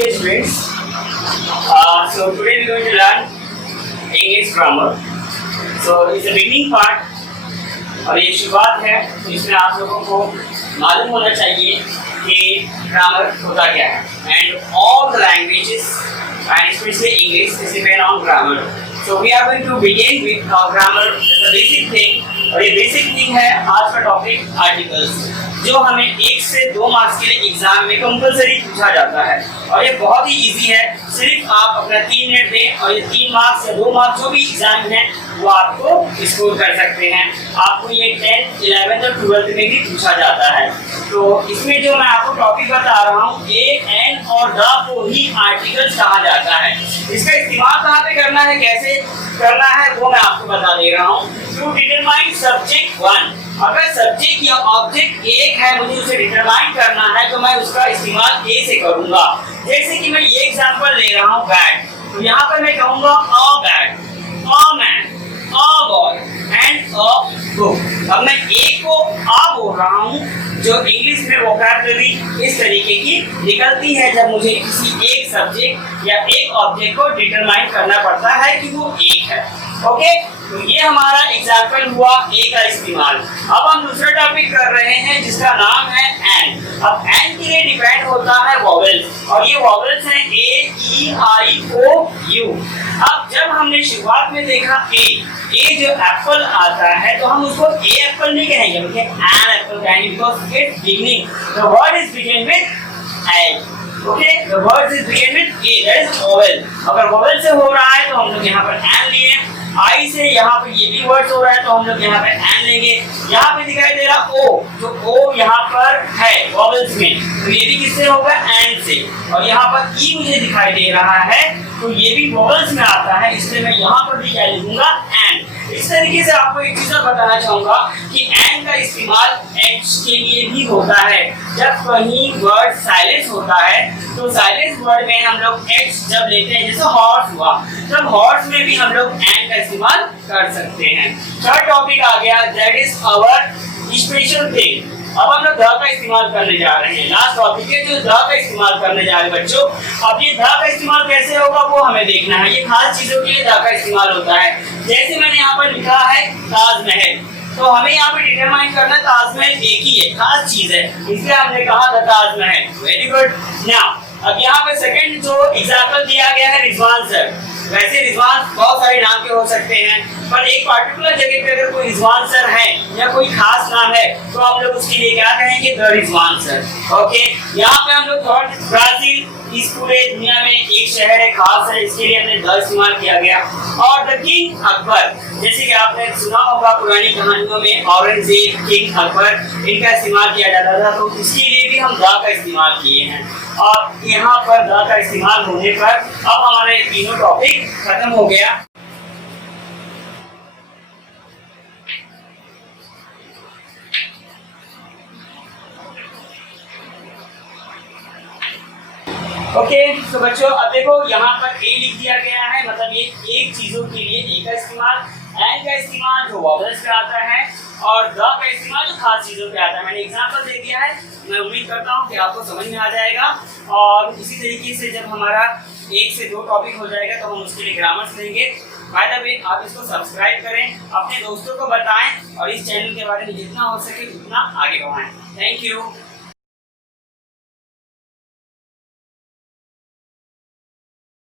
dear students. So today we are going to learn English grammar. So it's the beginning part और ये शुरुआत है, इसमें आप लोगों को मालूम होना चाहिए कि ग्रामर होता क्या है and all the languages and especially English is depend on grammar. So we are going to begin with grammar. The basic thing और ये basic thing है आज का टॉपिक आर्टिकल्स, जो हमें 1 से 2 मार्क्स के लिए एग्जाम में कंपलसरी पूछा जाता है और ये बहुत ही इजी है। सिर्फ आप अपना 3 मिनट दें और ये 3 मार्क्स या 2 मार्क्स जो भी एग्जाम है वो आपको स्कोर कर सकते हैं। आपको ये 10th, 11th और 12th में भी पूछा जाता है। तो इसमें जो मैं आपको टॉपिक बता रहा हूँ, ए, एन और द को ही आर्टिकल्स कहा जाता है। इसका इस्तेमाल कहाँ पे करना है, कैसे करना है, वो मैं आपको बता दे रहा हूँ। टू डिटरमाइन सब्जेक्ट 1, अगर सब्जेक्ट या ऑब्जेक्ट एक है, मुझे उसे डिटरमाइन करना है तो मैं उसका इस्तेमाल ए से करूंगा। जैसे कि मैं ये एग्जांपल ले रहा हूँ बैट, तो यहाँ पर मैं कहूंगा a bat, a man, a boy and a book. अब मैं एक को आ बोल रहा हूँ, जो इंग्लिश में वोकैबुलरी इस तरीके की निकलती है जब मुझे किसी एक सब्जेक्ट या एक ऑब्जेक्ट को डिटरमाइन करना पड़ता है कि वो एक है। ओके, तो ये हमारा एग्जाम्पल हुआ ए का इस्तेमाल। अब हम दूसरा टॉपिक कर रहे हैं जिसका नाम है एन। अब एन के लिए डिपेंड होता है वॉवेल्स, और ये वॉवेल्स हैं ए, ई, आई, ओ, यू। अब जब हमने शुरुआत में देखा ए जो एप्पल आता है तो हम उसको ए एप्पल नहीं कहेंगे, बल्कि एन एप्पल कहेंगे, because it's beginning the word is begin with A. Okay, the word is begin with A, that is vowel. अगर वॉवेल से हो रहा है तो हम लोग यहाँ पर एन लिए, आई से यहाँ पर ये भी वर्ड हो रहा है तो हम लोग यहाँ पे एन लेंगे। यहाँ पे दिखाई दे रहा ओ, जो ओ यहाँ पर है वॉवेल्स में, तो ये भी किससे होगा, एन से। और यहाँ पर ई मुझे दिखाई दे रहा है तो ये भी वॉवेल्स में आता है, इसलिए मैं यहाँ पर भी क्या लिखूंगा, एन। इस तरीके से आपको एक चीज बताना चाहूंगा कि एन का इस्तेमाल एच के लिए भी होता है। जब कहीं वर्ड साइलेंस होता है तो साइलेंस वर्ड में हम लोग एच जब लेते हैं, जैसे हॉर्स हुआ, तब हॉर्स में भी हम लोग एन का इस्तेमाल कर सकते हैं। थर्ड टॉपिक आ गया, that is our special thing. अब हम लोग द का इस्तेमाल करने जा रहे हैं। लास्ट टॉपिक है जो द का इस्तेमाल करने जा रहे हैं बच्चों। अब ये द का इस्तेमाल कैसे होगा वो हमें देखना है। ये खास चीजों के लिए द का इस्तेमाल होता है। जैसे मैंने यहाँ पर लिखा है ताजमहल, तो हमें यहाँ पे डिटरमाइन करना है ताजमहल एक ही है, खास चीज है, इसलिए हमने कहा था ताजमहल। Very good. नाउ अब यहाँ पे सेकंड जो एग्जांपल दिया गया है रिजवान सर। वैसे रिजवान बहुत सारे नाम के हो सकते हैं, पर एक पार्टिकुलर जगह पे अगर कोई रिजवान सर है या कोई खास नाम है तो हम लोग उसके लिए क्या कहेंगे, द रिजवान सर। ओके, यहाँ पे हम लोग ब्राजील इस पूरे दुनिया में एक शहर है, खास है, इसके लिए हमने द इस्तेमाल किया गया। और द किंग अकबर, जैसे कि आपने सुना होगा पुरानी कहानियों में औरंगजेब, किंग अकबर, इनका इस्तेमाल किया जाता था, तो उसके लिए भी हम द का इस्तेमाल किए हैं। और यहाँ पर द का इस्तेमाल होने पर अब हमारे तीनों टॉपिक खत्म हो गया। ओके, तो बच्चों अब देखो यहाँ पर ए लिख दिया गया है, मतलब ये एक चीजों के लिए ए का इस्तेमाल, एन का इस्तेमाल जो वॉवेल्स पे आता है, और द का इस्तेमाल जो खास चीजों पे आता है। मैंने एग्जांपल दे दिया है, मैं उम्मीद करता हूँ कि आपको समझ में आ जाएगा। और इसी तरीके से जब हमारा 1 से 2 टॉपिक हो जाएगा तो हम उसके लिए ग्रामर्स लेंगे। बाय द वे, आप इसको सब्सक्राइब करें, अपने दोस्तों को बताएं और इस चैनल के बारे में जितना हो सके उतना आगे बढ़ाएं। Thank you.